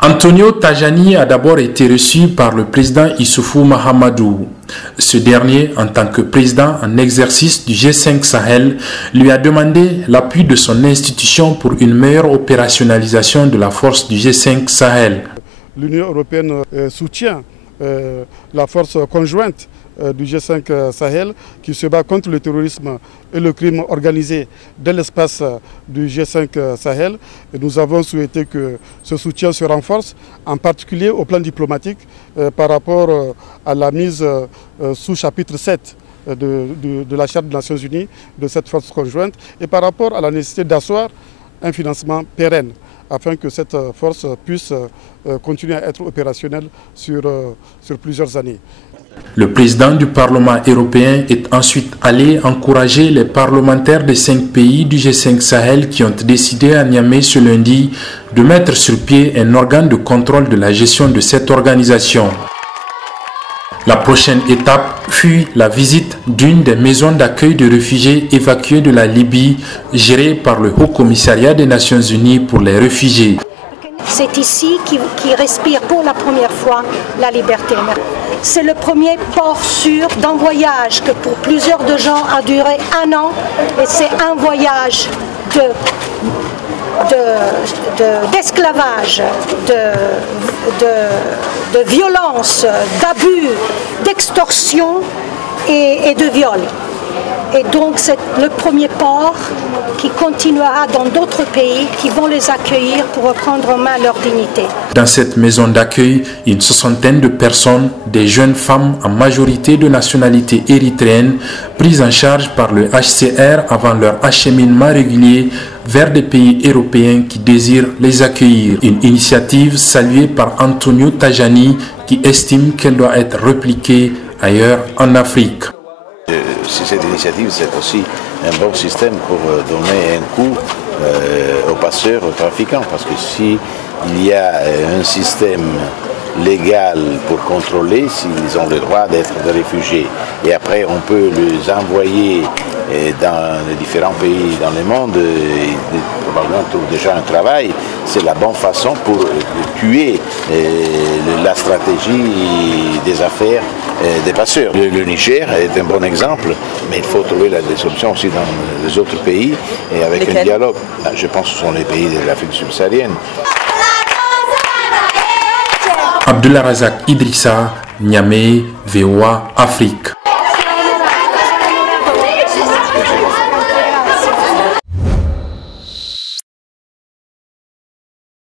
Antonio Tajani a d'abord été reçu par le président Issoufou Mahamadou. Ce dernier, en tant que président en exercice du G5 Sahel, lui a demandé l'appui de son institution pour une meilleure opérationnalisation de la force du G5 Sahel. L'Union européenne soutient la force conjointe du G5 Sahel qui se bat contre le terrorisme et le crime organisé dans l'espace du G5 Sahel. Et nous avons souhaité que ce soutien se renforce, en particulier au plan diplomatique, par rapport à la mise sous chapitre 7 de la Charte des Nations Unies de cette force conjointe et par rapport à la nécessité d'asseoir un financement pérenne afin que cette force puisse continuer à être opérationnelle sur plusieurs années. Le président du Parlement européen est ensuite allé encourager les parlementaires des 5 pays du G5 Sahel qui ont décidé à Niamey ce lundi de mettre sur pied un organe de contrôle de la gestion de cette organisation. La prochaine étape fut la visite d'une des maisons d'accueil de réfugiés évacués de la Libye, gérée par le Haut Commissariat des Nations Unies pour les réfugiés. C'est ici qui respire pour la première fois la liberté. C'est le premier port sûr d'un voyage que pour plusieurs de gens a duré 1 an et c'est un voyage d'esclavage, de violence, d'abus, d'extorsion et de viol. Et donc c'est le premier port qui continuera dans d'autres pays qui vont les accueillir pour reprendre en main leur dignité. Dans cette maison d'accueil, une 60aine de personnes, des jeunes femmes en majorité de nationalité érythréenne, prises en charge par le HCR avant leur acheminement régulier vers des pays européens qui désirent les accueillir. Une initiative saluée par Antonio Tajani qui estime qu'elle doit être répliquée ailleurs en Afrique. Cette initiative, c'est aussi un bon système pour donner un coup aux passeurs, aux trafiquants, parce que si il y a un système légal pour contrôler s'ils ont le droit d'être des réfugiés, et après on peut les envoyer dans les différents pays dans le monde, probablement trouvent déjà un travail, c'est la bonne façon pour tuer la stratégie des affaires des passeurs. Le Niger est un bon exemple, mais il faut trouver des solutions aussi dans les autres pays et avec un dialogue. Je pense que ce sont les pays de l'Afrique subsaharienne. Abdullah Razak Idrissa, Niamey, VOA Afrique.